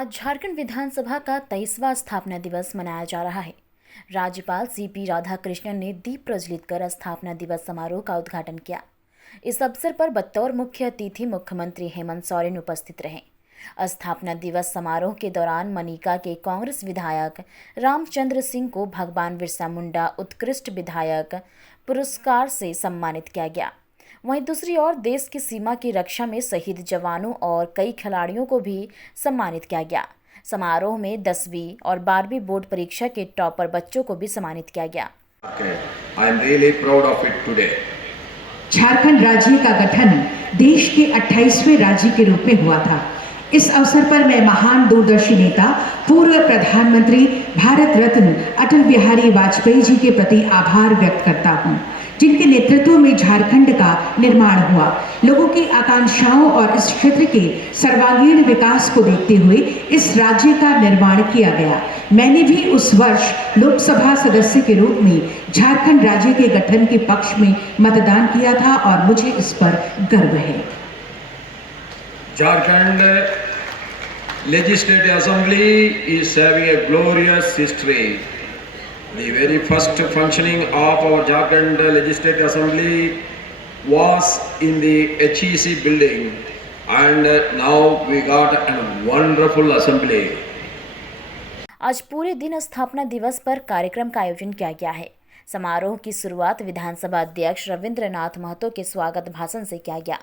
आज झारखंड विधानसभा का 23वां स्थापना दिवस मनाया जा रहा है। राज्यपाल सीपी राधाकृष्णन ने दीप प्रज्वलित कर स्थापना दिवस समारोह का उद्घाटन किया। इस अवसर पर बतौर मुख्य अतिथि मुख्यमंत्री हेमंत सोरेन उपस्थित रहे। स्थापना दिवस समारोह के दौरान मनिका के कांग्रेस विधायक रामचंद्र सिंह को भगवान बिरसा मुंडा उत्कृष्ट विधायक पुरस्कार से सम्मानित किया गया। वहीं दूसरी ओर देश की सीमा की रक्षा में शहीद जवानों और कई खिलाड़ियों को भी सम्मानित किया गया। समारोह में 10वीं और 12वीं बोर्ड परीक्षा के टॉपर बच्चों को भी सम्मानित किया गया। झारखंड राज्य का गठन देश के 28वें राज्य के रूप में हुआ था। इस अवसर पर मैं महान दूरदर्शी नेता पूर्व प्रधानमंत्री भारत रत्न अटल बिहारी वाजपेयी जी के प्रति आभार व्यक्त करता हूं, जिनके नेतृत्व में झारखंड का निर्माण हुआ। लोगों की आकांक्षाओं और इस क्षेत्र के सर्वांगीण विकास को देखते हुए इस राज्य का निर्माण किया गया। मैंने भी उस वर्ष लोकसभा सदस्य के रूप में झारखंड राज्य के गठन के पक्ष में मतदान किया था और मुझे इस पर गर्व है। Jharkhand Legislative Assembly is having a glorious history. The very first functioning of our Jharkhand Legislative Assembly was in the HEC building, and now we got a wonderful assembly. आज पूरे दिन स्थापना दिवस पर कार्यक्रम का आयोजन किया गया है। समारोह की शुरुआत विधानसभा अध्यक्ष रविंद्रनाथ महतो के स्वागत भाषण से किया गया।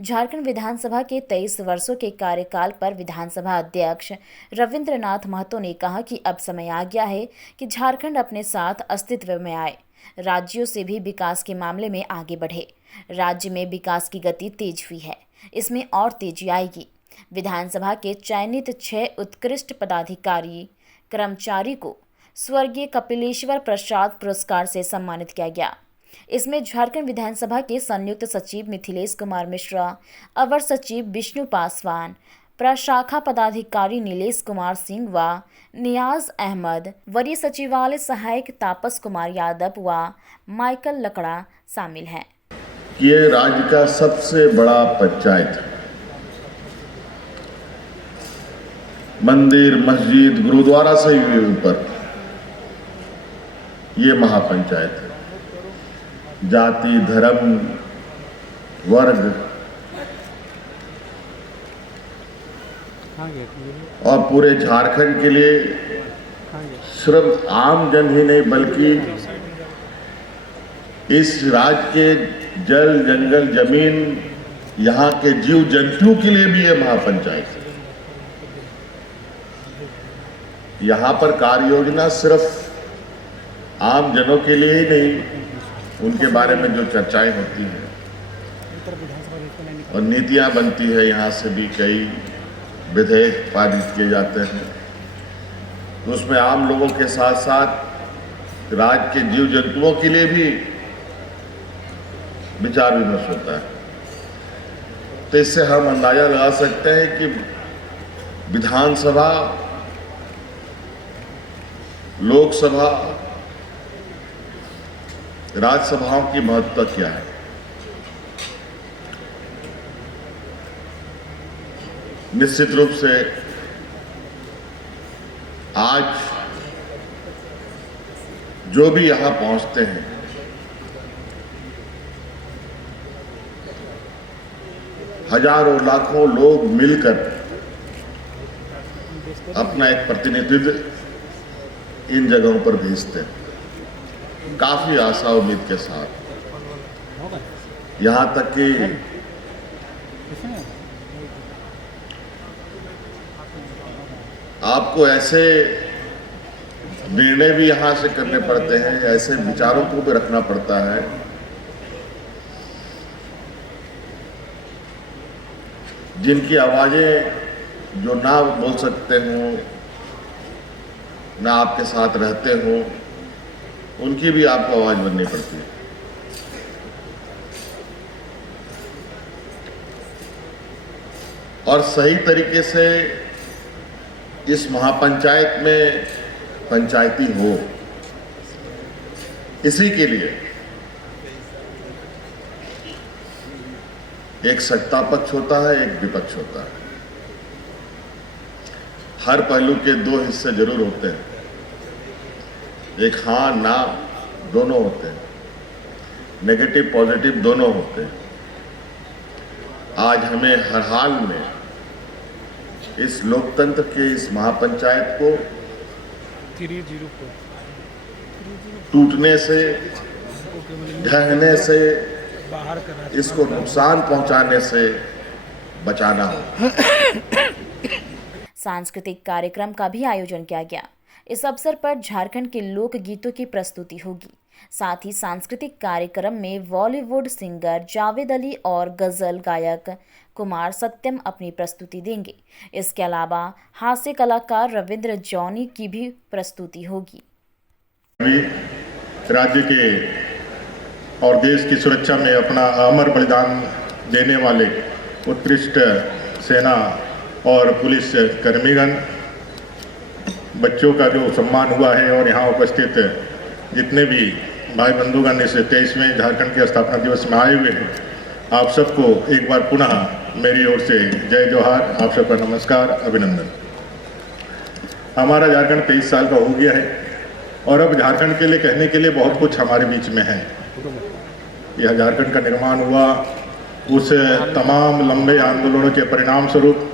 झारखंड विधानसभा के 23 वर्षों के कार्यकाल पर विधानसभा अध्यक्ष रविंद्रनाथ महतो ने कहा कि अब समय आ गया है कि झारखंड अपने साथ अस्तित्व में आए, राज्यों से भी विकास के मामले में आगे बढ़े। राज्य में विकास की गति तेज हुई है, इसमें और तेजी आएगी। विधानसभा के चयनित 6 उत्कृष्ट पदाधिकारी कर्मचारी को स्वर्गीय कपिलेश्वर प्रसाद पुरस्कार से सम्मानित किया गया। इसमें झारखंड विधानसभा के संयुक्त सचिव मिथिलेश कुमार मिश्रा, अवर सचिव विष्णु पासवान, प्रशाखा पदाधिकारी नीलेश कुमार सिंह व नियाज अहमद, वरीय सचिवालय सहायक तापस कुमार यादव व माइकल लकड़ा शामिल हैं। ये राज्य का सबसे बड़ा पंचायत है। मंदिर, मस्जिद, गुरुद्वारा से भी ऊपर ये महापंचायत है। जाति, धर्म, वर्ग और पूरे झारखंड के लिए सिर्फ आम जन ही नहीं बल्कि इस राज्य के जल, जंगल, जमीन, यहाँ के जीव जंतुओं के लिए भी ये महापंचायत है। यहाँ पर कार्य योजना सिर्फ आम जनों के लिए ही नहीं, उनके बारे में जो चर्चाएं होती हैं और नीतियां बनती है, यहाँ से भी कई विधेयक पारित किए जाते हैं, तो उसमें आम लोगों के साथ साथ राज्य के जीव जंतुओं के लिए भी विचार विमर्श होता है। तो इससे हम अंदाजा लगा सकते हैं कि विधानसभा, लोकसभा, राज्यसभाओं की महत्ता क्या है। निश्चित रूप से आज जो भी यहां पहुंचते हैं, हजारों लाखों लोग मिलकर अपना एक प्रतिनिधित्व इन जगहों पर भेजते हैं, काफी आशा उम्मीद के साथ। यहां तक कि आपको ऐसे निर्णय भी यहां से करने पड़ते हैं, ऐसे विचारों को भी रखना पड़ता है जिनकी आवाजें जो ना बोल सकते हो, ना आपके साथ रहते हो, उनकी भी आपको आवाज बननी पड़ती है। और सही तरीके से इस महापंचायत में पंचायती हो, इसी के लिए एक सत्ता पक्ष होता है, एक विपक्ष होता है। हर पहलू के दो हिस्से जरूर होते हैं, एक हाँ ना दोनों होते हैं, नेगेटिव पॉजिटिव दोनों होते हैं। आज हमें हर हाल में इस लोकतंत्र के इस महापंचायत को टूटने से, ढहने से, इसको नुकसान पहुंचाने से बचाना हो। सांस्कृतिक कार्यक्रम का भी आयोजन किया गया। इस अवसर पर झारखंड के लोक गीतों की प्रस्तुति होगी। साथ ही सांस्कृतिक कार्यक्रम में बॉलीवुड सिंगर जावेद अली और गजल गायक कुमार सत्यम अपनी प्रस्तुति देंगे। इसके अलावा हास्य कलाकार रविंद्र जौनी की भी प्रस्तुति होगी। राज्य के और देश की सुरक्षा में अपना अमर बलिदान देने वाले उत्कृष्ट सेना और पुलिस कर्मीगण, बच्चों का जो सम्मान हुआ है और यहाँ उपस्थित जितने भी भाई बंधुगण इस 23वें झारखंड के स्थापना दिवस में आए हुए हैं, आप सबको एक बार पुनः मेरी ओर से जय जोहार, आप सबका नमस्कार, अभिनंदन। हमारा झारखंड 23 साल का हो गया है और अब झारखंड के लिए कहने के लिए बहुत कुछ हमारे बीच में है। यह झारखंड का निर्माण हुआ उस तमाम लंबे आंदोलनों के परिणाम स्वरूप,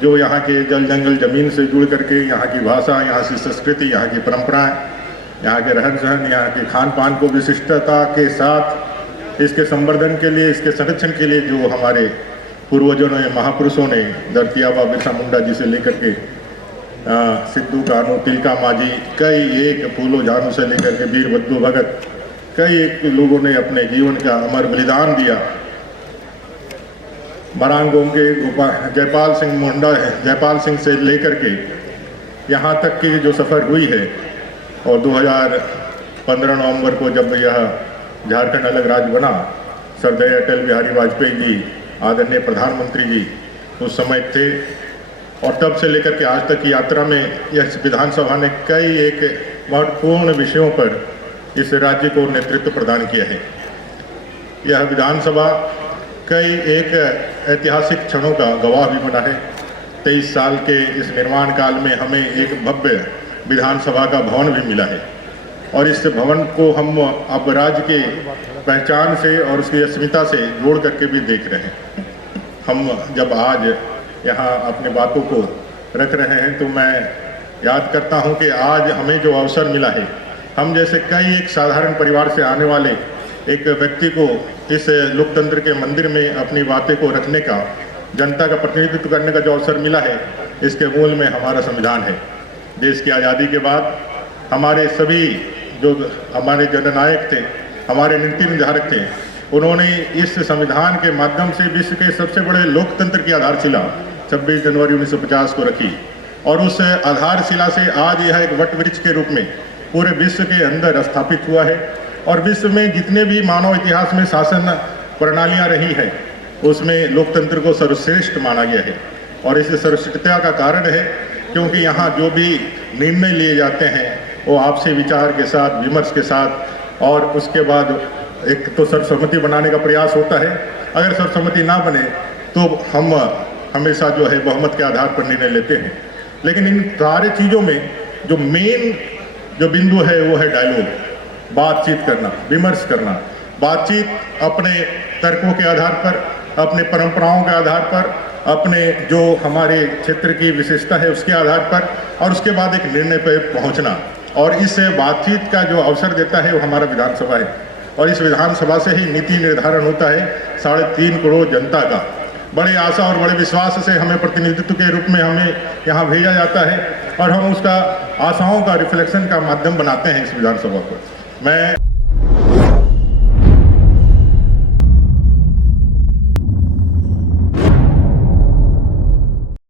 जो यहाँ के जल जंगल जमीन से जुड़ करके यहाँ की भाषा, यहाँ की संस्कृति, यहाँ की परंपराएं, यहाँ के रहन सहन, यहाँ के खान पान को विशिष्टता के साथ इसके संवर्धन के लिए, इसके संरक्षण के लिए जो हमारे पूर्वजों ने, महापुरुषों ने, धरती आबा बिरसा मुंडा जी से लेकर के सिद्धू कान्हू, तिलका मांझी, कई एक फूलो झानू से लेकर के वीर बद्दू भगत, कई एक लोगों ने अपने जीवन का अमर बलिदान दिया। मरांगोम के जयपाल सिंह मुंडा, जयपाल सिंह से लेकर के यहाँ तक की जो सफ़र हुई है, और 2015 नवंबर को जब यह झारखंड अलग राज्य बना, सरदार अटल बिहारी वाजपेयी जी, आदरणीय प्रधानमंत्री जी उस समय थे, और तब से लेकर के आज तक की यात्रा में यह विधानसभा ने कई एक महत्वपूर्ण विषयों पर इस राज्य को नेतृत्व प्रदान किया है। यह विधानसभा कई एक ऐतिहासिक क्षणों का गवाह भी बना है। 23 साल के इस निर्माण काल में हमें एक भव्य विधानसभा का भवन भी मिला है, और इस भवन को हम अब राज्य के पहचान से और उसकी अस्मिता से जोड़ करके भी देख रहे हैं। हम जब आज यहाँ अपनी बातों को रख रहे हैं तो मैं याद करता हूँ कि आज हमें जो अवसर मिला है, हम जैसे कई एक साधारण परिवार से आने वाले एक व्यक्ति को इस लोकतंत्र के मंदिर में अपनी बातें को रखने का, जनता का प्रतिनिधित्व करने का जो अवसर मिला है, इसके मूल में हमारा संविधान है। देश की आज़ादी के बाद हमारे सभी जो हमारे जननायक थे, हमारे नीति निर्धारक थे, उन्होंने इस संविधान के माध्यम से विश्व के सबसे बड़े लोकतंत्र की आधारशिला 26 जनवरी 1950 को रखी, और उस आधारशिला से आज यह एक वट वृक्ष के रूप में पूरे विश्व के अंदर स्थापित हुआ है, और विश्व में जितने भी मानव इतिहास में शासन प्रणालियां रही है, उसमें लोकतंत्र को सर्वश्रेष्ठ माना गया है। और इस सर्वश्रेष्ठता का कारण है क्योंकि यहाँ जो भी निर्णय लिए जाते हैं वो आपसी विचार के साथ, विमर्श के साथ, और उसके बाद एक तो सर्वसम्मति बनाने का प्रयास होता है। अगर सर्वसम्मति ना बने तो हम हमेशा जो है बहुमत के आधार पर निर्णय लेते हैं। लेकिन इन सारे चीज़ों में जो मेन जो बिंदु है वो है डायलॉग, बातचीत करना, विमर्श करना। बातचीत अपने तर्कों के आधार पर, अपने परंपराओं के आधार पर, अपने जो हमारे क्षेत्र की विशेषता है उसके आधार पर, और उसके बाद एक निर्णय पर पहुंचना। और इस बातचीत का जो अवसर देता है वो हमारा विधानसभा है, और इस विधानसभा से ही नीति निर्धारण होता है 3.5 करोड़ जनता का। बड़े आशा और बड़े विश्वास से हमें प्रतिनिधित्व के रूप में हमें यहाँ भेजा जाता है, और हम उसका आशाओं का रिफ्लेक्शन का माध्यम बनाते हैं इस विधानसभा को। मैं